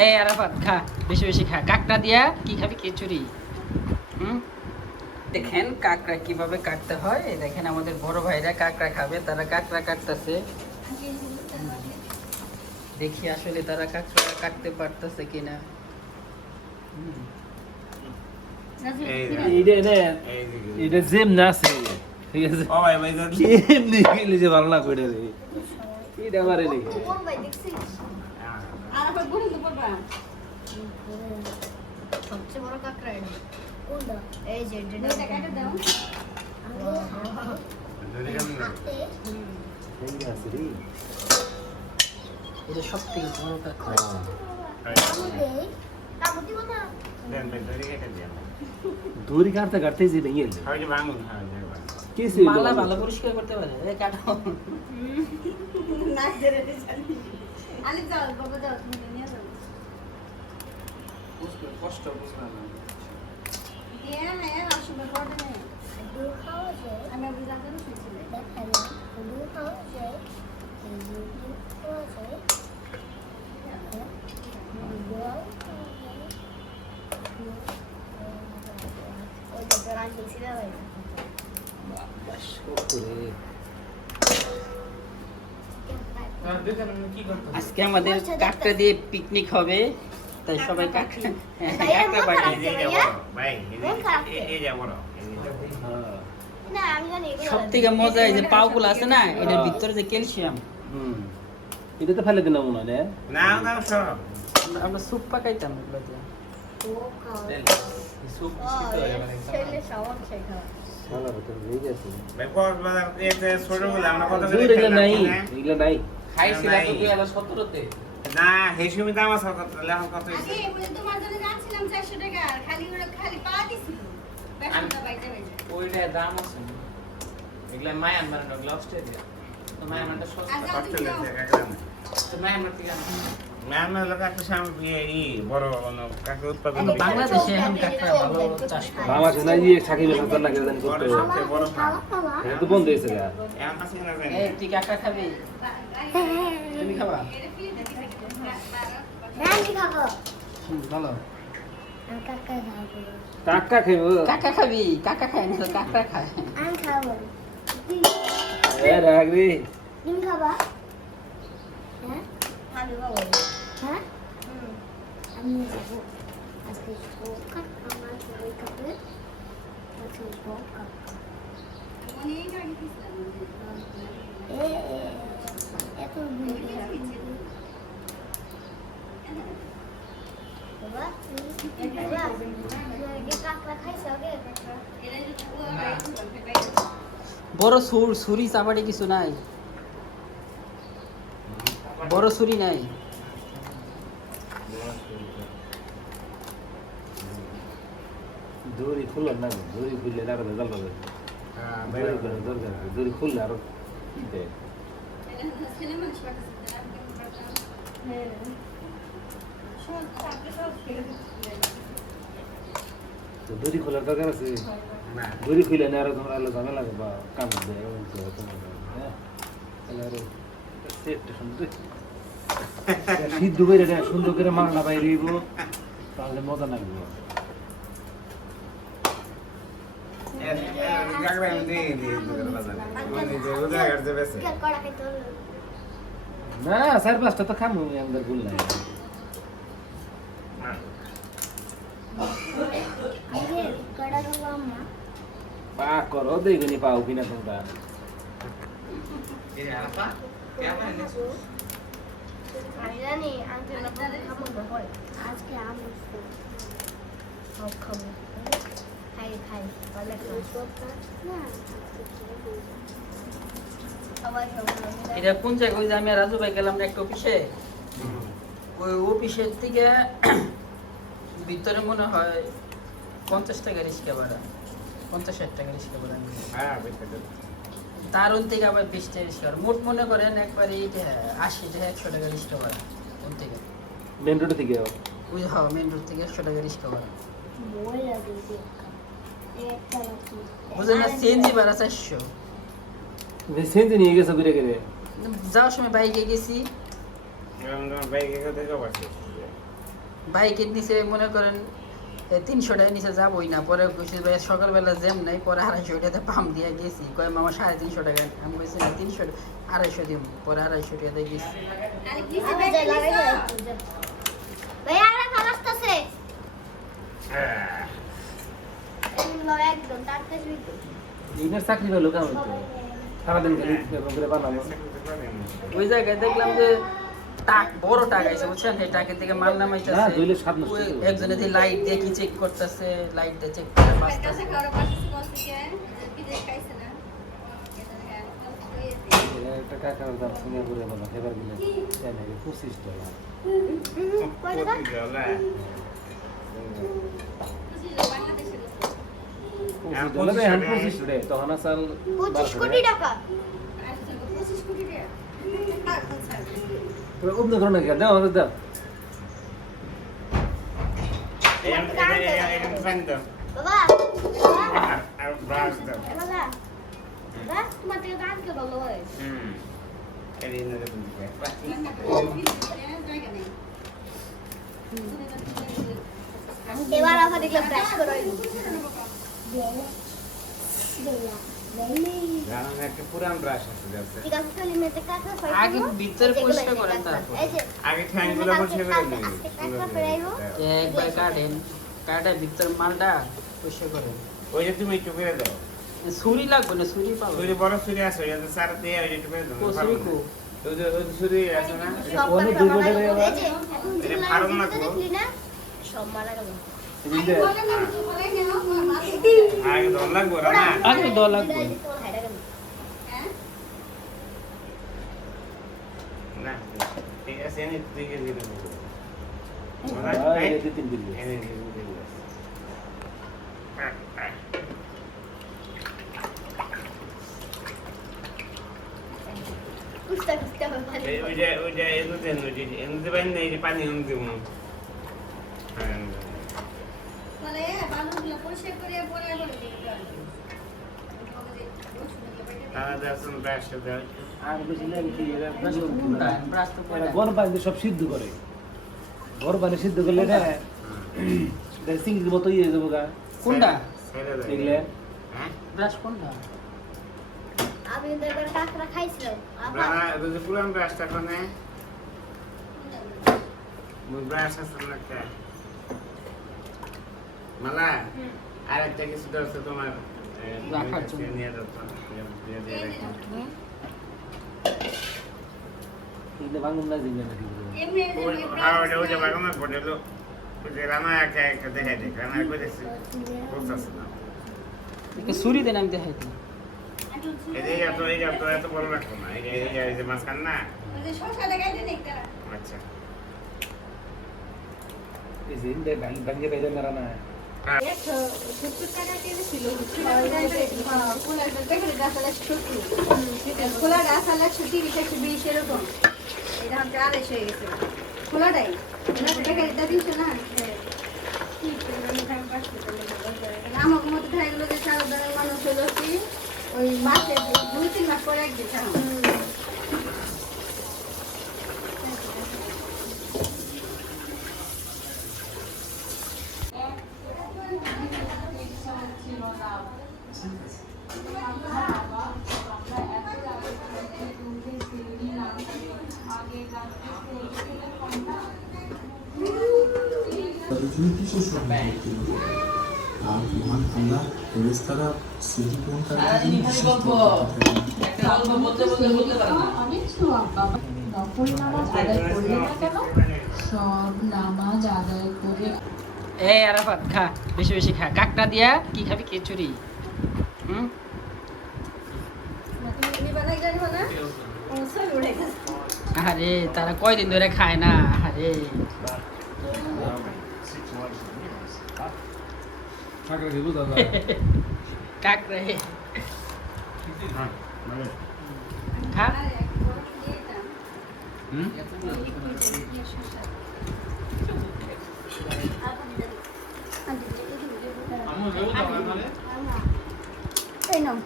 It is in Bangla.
এই আরাফাত খা, বেশি বেশি খা। কাঁকড়া দিয়া কি খাবি? খিচুড়ি। দেখেন কাঁকড়া কিভাবে কাটতে হয়। এই দেখেন আমাদের বড় ভাইরা কাঁকড়া খাবে, তারা কাঁকড়া কাটতেছে। দেখি আসলে তারা কাঁকড়া কাটতে পারতেছে কিনা। এটা জেম না আছে, ঠিক আছে? এমনি গেলে যে ভালো না করে রে, এটা মারে নাকি? সবচেয়ে বড় কাঁকড়া এটা। কোনটা? এই যে এটা কেটে দাও। এটা সব থেকে বড় কাঁকড়া। দড়ি কাটতে কাটতে যে ভেঙে গেল। কি ছিল? মালা ভালো পরিষ্কার করতে পারে। এই কাটো। না ধরে দে জানি। আলি যাও বাবা যাও, তুমি নিয়ে যাও। কষ্ট বুঝলাম না। দিয়ে না আসলে পড়ে না। দু খাওয়া যায়। আমি বুঝা করে শুনছি। দেখেন দু খাওয়া যায়। দু খাওয়া যায়। ওই যে রান দিছিল ভাই। বাস করে আজকে আমাদের কাঁকড়া দিয়ে পিকনিক হবে, তাই সবাই কাঁকড়া পাঠিয়ে। না আমি জানি সব থেকে মজা এই যে পাউগুলো আছে না, এটার ভিতরে যে ক্যালসিয়াম। এটা তো ফেলে দিন মনে হয় না? আমরা স্যুপ পাকাইতাম এগুলো দিয়ে। ছেলে সবার শেখা। শালা ভিতরে ভেঙে গেছে। নাই এগুলো নাই। খাইছিলা তো 2017 তে না হেসুমি দাম আছে কত লেখা কত আগে বলে তোমার জন্য যাচ্ছিলাম 400 টাকা আর খালি ওরা খালি পা দিছিল। পেছনটা বাইতে বাইতে। ওইটা দাম আছে এগুলা মায়ানমার না এগুলা অস্ট্রেলিয়া তো মায়ানমারটা সস্তা অস্ট্রেলিয়া থেকে একদম তো মায়ানমার থেকে আনো। ম্যানমের লোক একটা সামনে বড় কাকে উৎপাদন কিন্তু বাংলাদেশে এখন কাঁকড়া ভালো চাষ করে। বাংলাদেশে না গিয়ে সাকিবের হাজার লাগে জানি করতে। সবচেয়ে বড় ফার্ম এটা তো বন্ধ হয়েছে গা। এখন কাছে না জানি এই তুই কাঁকড়া খাবি? তুমি খাবা? রানি খাবো। ভালো। আমি কাকা খাবো। টাকা খাইবো? কাঁকড়া খাবি? কাঁকড়া খায় না তো কাঁকড়া খায়। আমি খাবো। এ রাগ রে। তুমি খাবা? হ্যাঁ? আমি খাবো। হ্যাঁ? আমি খাবো। আজকে পোকা আমার সবাই খাবে। আজকে পোকা। অনেক আগে দিছিলাম। এত বুঝি। বাবা, এই কাকড়া খাইছো আগে কাকড়া? বড় ছুরি চাপাটি কিছু নাই? বড় ছুরি নাই? দড়ি খুলল না, দড়ি খুললে না জাল পাবে। হ্যাঁ দড়ি করে দরকার, দড়ি খুললে আরো কি দেয়? ছেলে মানুষ পাঠাচ্ছে হ্যাঁ সব চাকরি সব ফেলে দিচ্ছে তো দড়ি খোলার দরকার আছে। না দড়ি খুলে না আরো তোমরা আলো ঝামেলা লাগে বা কাম দেয় এমন তো তোমার। হ্যাঁ তাহলে আরো সেটটা সুন্দর সিদ্ধ করে দেয়, সুন্দর করে মাংনা বাইরে দিব, তাহলে মজা লাগবে। কাকড়া দিয়ে দিয়ে বাজারে মানে যে রোজা করতে বেশি কড়া খেতে হলো না 4-5টা তো খামু আমাদের ভুল নাই। আগে কড়া খাবো আম্মা পা করো দেখুনি পাও কিনা তোমরা। এই আলাপা কেমন এনেছো আমি জানি আনতে না খাবো না হয় আজকে আমি সব খাবো খাই বলে না আবার খাবো এটা কোন জায়গায়? ওই যে আমি আর রাজু ভাই গেলাম না একটা অফিসে, ওই অফিসের থেকে ভিতরে মনে হয় 50 টাকা রিক্সা ভাড়া, 50-60 টাকা রিক্সা ভাড়া। হ্যাঁ বেশি তার ওন থেকে আবার 20 টাকা রিক্সা ভাড়া, মোট মনে করেন একবারে 80 টাকা 100 টাকা রিক্সা ভাড়া ওন থেকে। মেন রোড থেকে ওই হ্যাঁ মেন রোড থেকে 100 টাকা রিক্সা ভাড়া। মই লাগে একটা রাখি বুঝলেন না? সিএনজি ভাড়া 400। সেন্সে নিয়ে গেছে ঘুরে ঘুরে। যাওয়ার সময় বাইকে গেছি, এরকম বাইকে থেকে পারছে বাইকের নিচে মনে করেন 300 টাকার নিচে যাবোই না, পরে কইছি ভাই সকালবেলা জ্যাম নাই, পরে 250 টাকাতে পাম্প দিয়ে গেছি, কয় মামা 350 টাকা, আমি কইছি না 300 250 দিব, পরে 250 টাকা দিয়ে গেছি। আরে কি হবে লাগাই যায় ভাই আরে খালাসতাছে একদম টাটকা শুইতো ইনার চাকরি পেলো কেমন তো সারাদিন খালি করে বানাবো ওই জায়গায় দেখলাম যে টাক বড় টাক আছে বুঝছেন, এই টাকের দিকে মাল না নামাইতেছে, দুইলে স্বাদ নষ্ট ওই করে। একজনে দিয়ে লাইট দিয়ে কি চেক করতেছে, লাইট দিয়ে চেক করে কাছে বাঁচতেছে। খাওয়ার পাশে বসে কি যে খাইছে না একটা কাকার দাম শুনে করে বলো এবার গেলে তাই নাকি 25 টাকা কয়টা দাম বাংলাদেশের 25 টাকা তখন আসাল 25 কোটি টাকা 25 কোটি টাকা অন্য ধরনের নাকি দাও আমাদের দাও এই ফ্রেন্ড দাও বাবা আর ব্রাশ দাও বাবা বাস তোমার থেকে দাম কে ভালো হয় এই নিয়ে দেবো এবার আমরা দেখলাম ব্রাশ করাই জানেন একটা পুরান ব্রাশ আছে যাচ্ছে ঠিক আছে তাহলে মেতে কাকা ফাইল আগে ভিতরে পরিষ্কার করেন তারপর। এই যে আগে ঠ্যাংগুলো পরিষ্কার করে দিই কাকা ফেরাইবো একবার কাটেন, কাটে ভিতর মালটা পরিষ্কার করেন। ওই যে তুমি একটু করে দাও ছুরি লাগবে না, ছুরি পাবো। ছুরি বড় ছুরি আছে ওই যে সার দিয়ে ওই যে একটু করে দাও ও ছুরি কো? ওই যে ছুরি আছে না অনেক দুই বছর হয়ে গেল। এই যে এখন এটা যেগুলো ফার্ম না আছে তো? দেখলি না সব মারা গেল এদিকে আগে ধর লাগবো না আগে দেওয়া লাগবে। না ঠিক আছে এনে তুই কে দিয়ে দেবো এই যে 3 দিন এনে দিয়ে দেবো কুস্তা কুস্তা ওই যে এনে দেবেন না এই যে পানি এনে দেবো মানে বালুগুলো পরিষ্কার করে পরে আবার তারা দেখুন ব্রাশ দাও আর বেশি লাগে কি এরা কোনটা? ব্রাশ তো পয়লা। গরম পানি দিয়ে সব সিদ্ধ করে গরম পানি সিদ্ধ করলে না সিঙ্গির মতো ইয়ে যাবো গা কোনটা? ছেড়ে দাও এগুলো হ্যাঁ ব্রাশ কোনটা? আমি একবার কাঁকড়া খাইছিলাম আবার ব্রাশ পুরান ব্রাশটা কোনে ব্রাশ আছে না একটা মালা আর একটা কিছু দরকার তোমার রাখার জন্য। নিয়ে দাও তো দিয়ে রাখো এগুলো ভাঙুন না দিলে নাকি এমনি ওই যে বাগানে পড়লো ওই যে রানা একা একা দেখাই দেখ রানা করেছে বুঝতেছে না একে ছুরি দেন, আমি দেখাই দিই। এই যে এত বড় রাখো না এই যে মাঝখান না শসা লাগাইতে দেখতে আচ্ছা এই যে ইন্দে ভাঙে বাইরে মেরা না খোলা গাছ আলা ছুটি রেখেছি 20 এরকম এটা হচ্ছে 250 হয়ে গেছে খোলাটাই এটা দিচ্ছে না আমার মতো খাইগুলো যে চার ধরনের মানুষ হলো কি ওই মাসে 2-3 মাস পরে এক দিচ্ছে তুমি কিসের সঙ্গে আর মহান আল্লাহ ফেরেশতারা সিদ্ধিকর্তারা অনেক সোয়াব বাবা। নফল নামাজ আদায় করলে না কেন? সব নামাজ আদায় করে এই আরাফাত খা, বেশি বেশি খা। কাকটা দিয়া কি খাবি? খিচুড়ি। হুম, আরে তারা কয়দিন ধরে খায় না। আরে কাকড়া দিব দাদা কাকড়া খা। হুম এই নাও